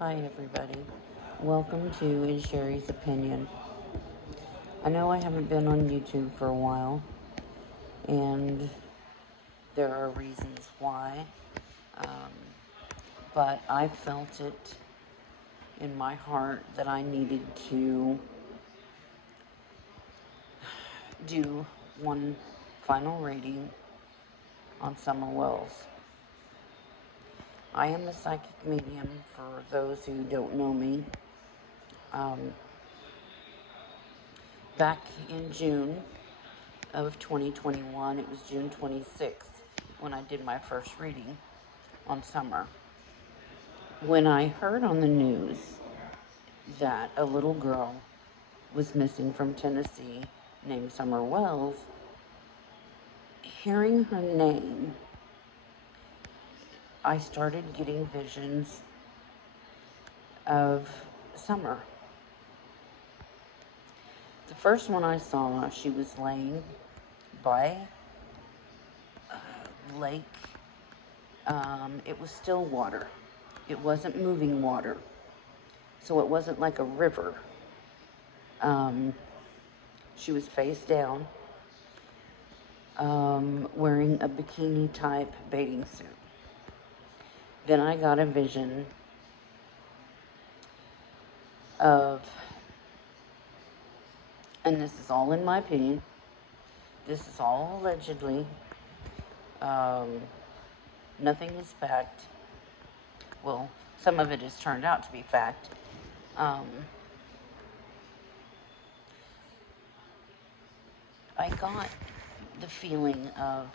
Hi, everybody. Welcome to Is Sherry's Opinion. I know I haven't been on YouTube for a while, and there are reasons why, um, but I felt it in my heart that I needed to do one final rating on Summer Wells. I am a psychic medium, for those who don't know me. Um, Back in June of 2021, it was June 26th when I did my first reading on Summer. When I heard on the news that a little girl was missing from Tennessee named Summer Wells, hearing her name, I started getting visions of Summer. The first one I saw, she was laying by a lake. It was still water. It wasn't moving water. So it wasn't like a river. Um, she was face down, wearing a bikini type bathing suit. Then I got a vision of, and this is all in my opinion, this is all allegedly, um, nothing is fact. Well, some of it has turned out to be fact. Um, I got the feeling of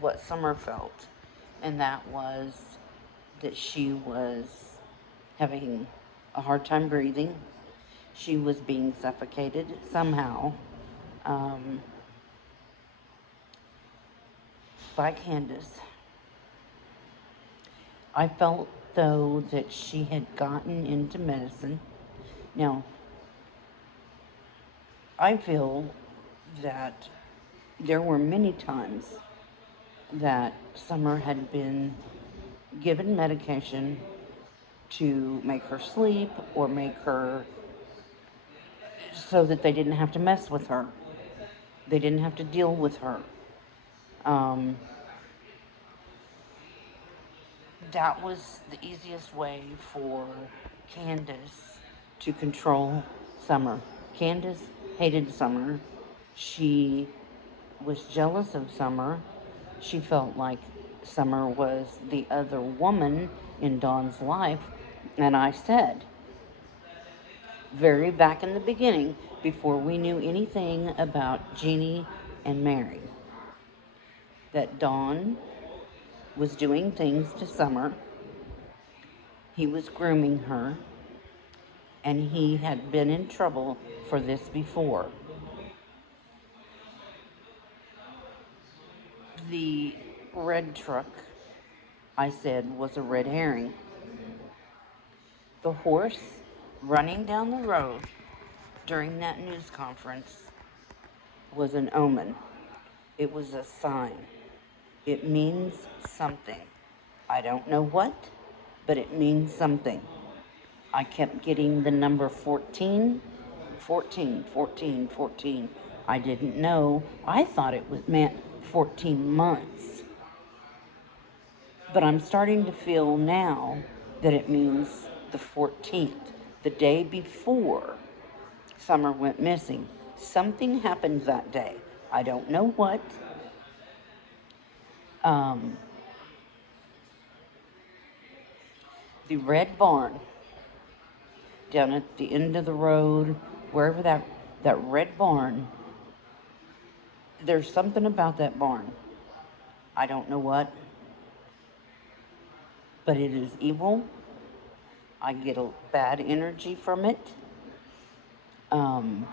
what Summer felt, and that was that she was having a hard time breathing. She was being suffocated somehow, um, by Candace. I felt, though, that she had gotten into medicine. Now, I feel that there were many times that Summer had been given medication to make her sleep or make her so that they didn't have to mess with her. They didn't have to deal with her. Um, that was the easiest way for Candace to control Summer. Candace hated Summer. She was jealous of Summer. She felt like Summer was the other woman in Dawn's life. And I said, very back in the beginning, before we knew anything about Jeannie and Mary, that Dawn was doing things to Summer. He was grooming her, and he had been in trouble for this before. The red truck, I said, was a red herring. The horse running down the road during that news conference was an omen. It was a sign. It means something. I don't know what, but it means something. I kept getting the number 14, 14, 14, 14. I didn't know. I thought it was meant 14 months. But I'm starting to feel now that it means the 14th, the day before Summer went missing. Something happened that day. I don't know what. Um, the red barn down at the end of the road, wherever that red barn, there's something about that barn. I don't know what, but it is evil. I get a bad energy from it. Um,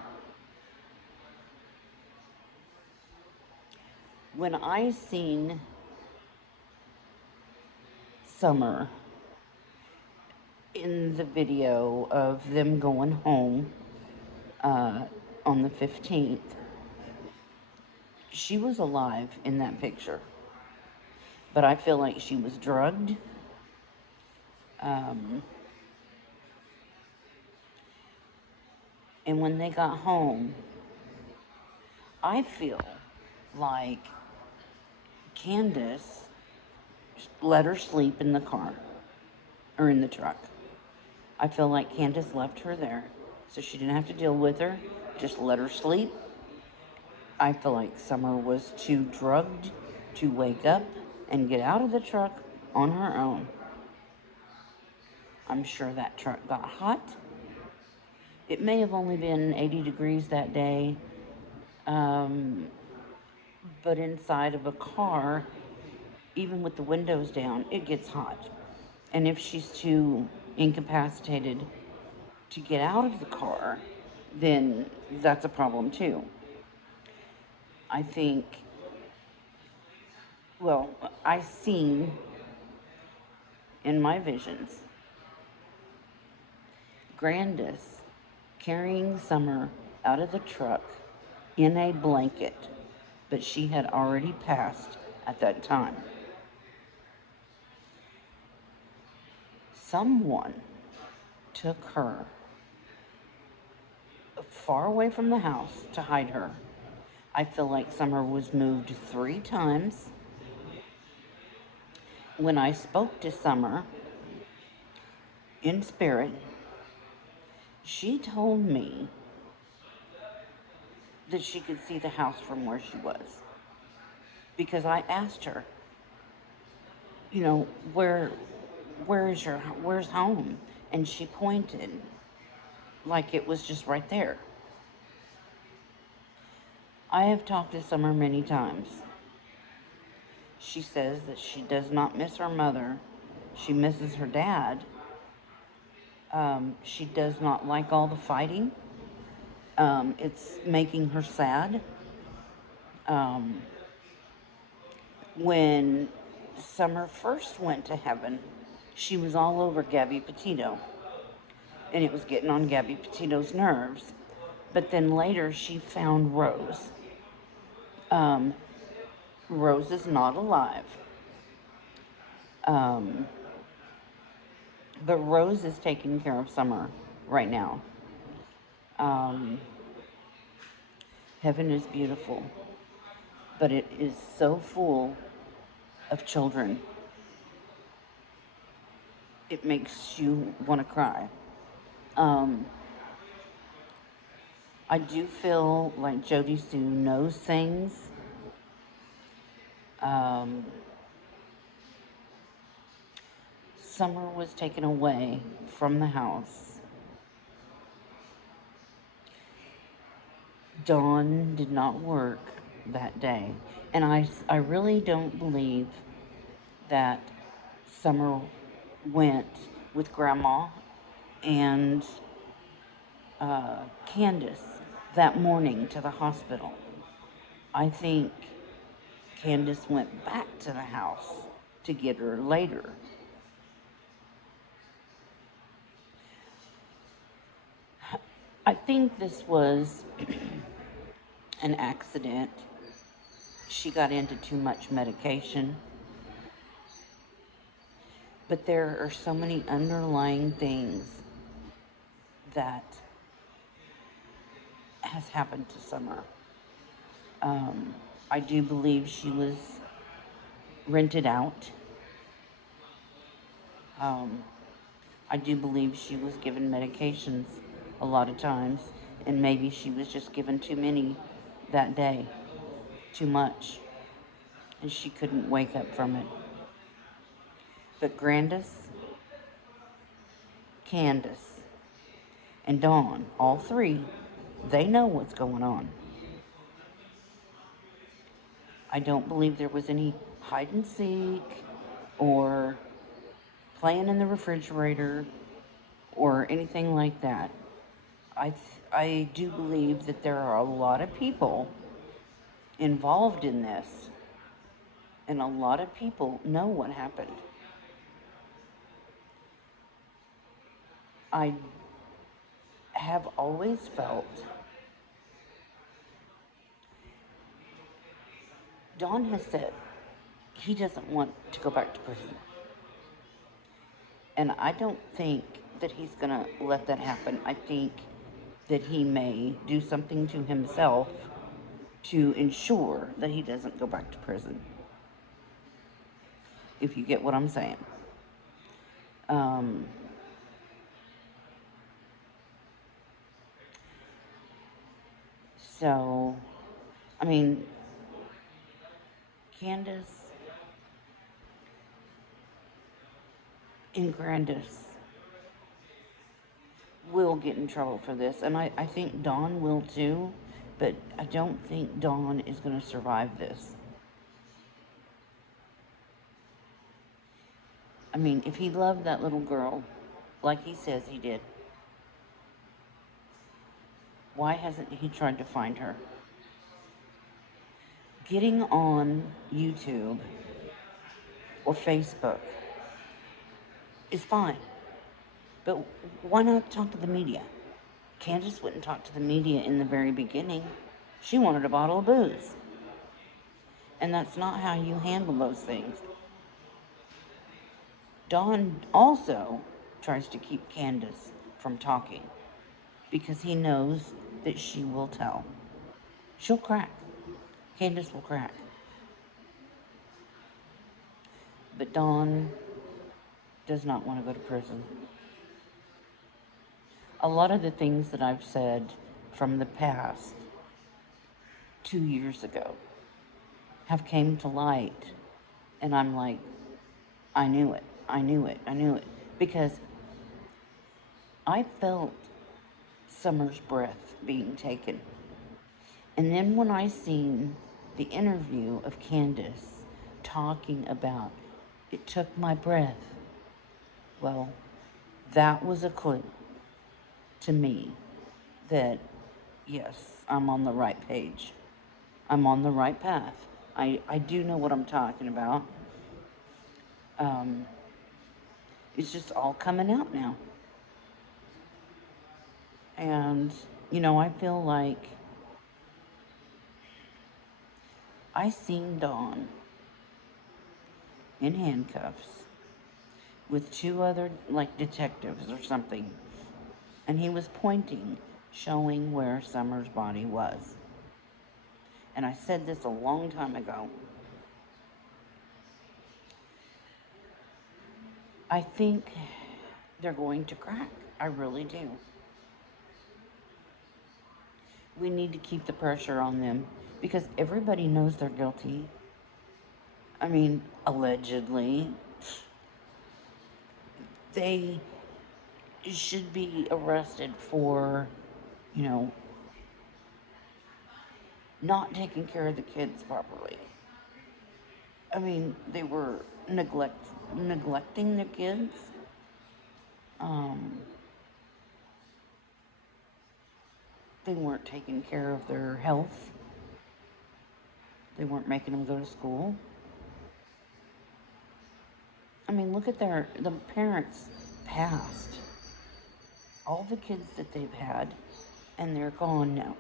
when I seen Summer in the video of them going home uh, on the 15th, she was alive in that picture. But I feel like she was drugged. Um, And when they got home, I feel like Candace let her sleep in the car or in the truck. I feel like Candace left her there so she didn't have to deal with her, just let her sleep. I feel like Summer was too drugged to wake up and get out of the truck on her own. I'm sure that truck got hot. It may have only been 80 degrees that day, um, but inside of a car, even with the windows down, it gets hot. And if she's too incapacitated to get out of the car, then that's a problem too. I think, well, I seen in my visions Grandis carrying Summer out of the truck in a blanket, but she had already passed at that time. Someone took her far away from the house to hide her. I feel like Summer was moved 3 times. When I spoke to Summer in spirit, she told me that she could see the house from where she was. Because I asked her, you know, where's home? And she pointed like it was just right there. I have talked to Summer many times. She says that she does not miss her mother. She misses her dad. She does not like all the fighting. It's making her sad. Um, when Summer first went to heaven, she was all over Gabby Petito, and it was getting on Gabby Petito's nerves. But then later she found Rose. Um, Rose is not alive. Um, but Rose is taking care of Summer right now. Um, Heaven is beautiful, but it is so full of children. It makes you want to cry. Um, I do feel like Jody Sue knows things. Um, Summer was taken away from the house. Dawn did not work that day. And I really don't believe that Summer went with Grandma and Candace that morning to the hospital. I think Candace went back to the house to get her later. I think this was an accident. She got into too much medication. But there are so many underlying things that has happened to Summer. I do believe she was rented out. Um, I do believe she was given medications a lot of times, and maybe she was just given too many that day, too much, and she couldn't wake up from it. But Grandis, Candace, and Dawn, all three, they know what's going on. I don't believe there was any hide and seek or playing in the refrigerator or anything like that. I do believe that there are a lot of people involved in this, and a lot of people know what happened. I have always felt Don has said he doesn't want to go back to prison. And I don't think that he's going to let that happen. I think that he may do something to himself to ensure that he doesn't go back to prison. If you get what I'm saying. So, I mean, Candace and Grandis will get in trouble for this, and I think Dawn will too, but I don't think Dawn is going to survive this. I mean, if he loved that little girl, like he says he did, why hasn't he tried to find her? Getting on YouTube or Facebook is fine, but why not talk to the media? Candace wouldn't talk to the media in the very beginning. She wanted a bottle of booze. And that's not how you handle those things. Don also tries to keep Candace from talking because he knows that she will tell. She'll crack. Candace will crack. But Don does not want to go to prison. A lot of the things that I've said from the past 2 years ago have came to light, and I'm like, I knew it, I knew it, I knew it. Because I felt Summer's breath being taken. And then when I seen the interview of Candace talking about, it took my breath, well, that was a clue to me that, yes, I'm on the right page. I'm on the right path. I do know what I'm talking about. It's just all coming out now. And, I feel like I seen Dawn in handcuffs with 2 other, like, detectives or something. And he was pointing, showing where Summer's body was. And I said this a long time ago. I think they're going to crack. I really do. We need to keep the pressure on them because everybody knows they're guilty. I mean, allegedly. They should be arrested for, you know, not taking care of the kids properly. I mean, they were neglecting the kids. They weren't taking care of their health. They weren't making them go to school. I mean, look at the parents passed. All the kids that they've had, and they're gone now.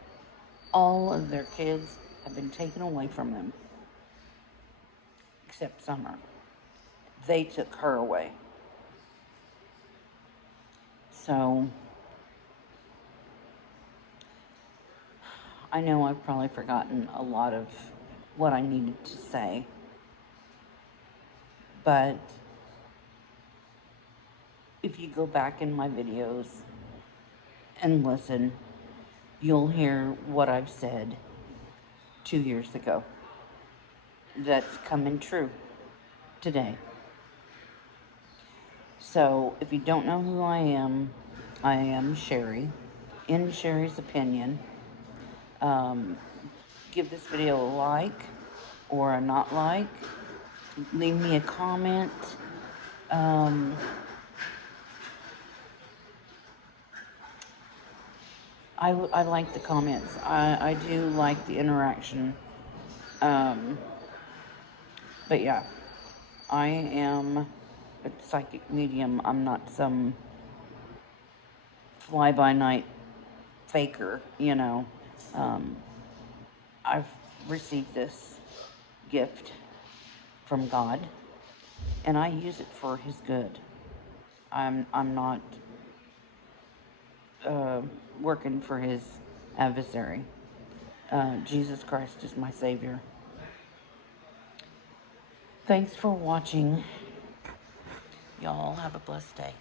All of their kids have been taken away from them, except Summer. They took her away. So, I know I've probably forgotten a lot of what I needed to say, but if you go back in my videos and listen, you'll hear what I've said 2 years ago. That's coming true today. So, if you don't know who I am Sherry, in Sherry's opinion. Give this video a like or a not like. Leave me a comment. I like the comments. I do like the interaction. But yeah, I am a psychic medium. I'm not some fly-by-night faker, I've received this gift from God, and I use it for His good. I'm not working for his adversary. Jesus Christ is my Savior. Thanks for watching. Y'all have a blessed day.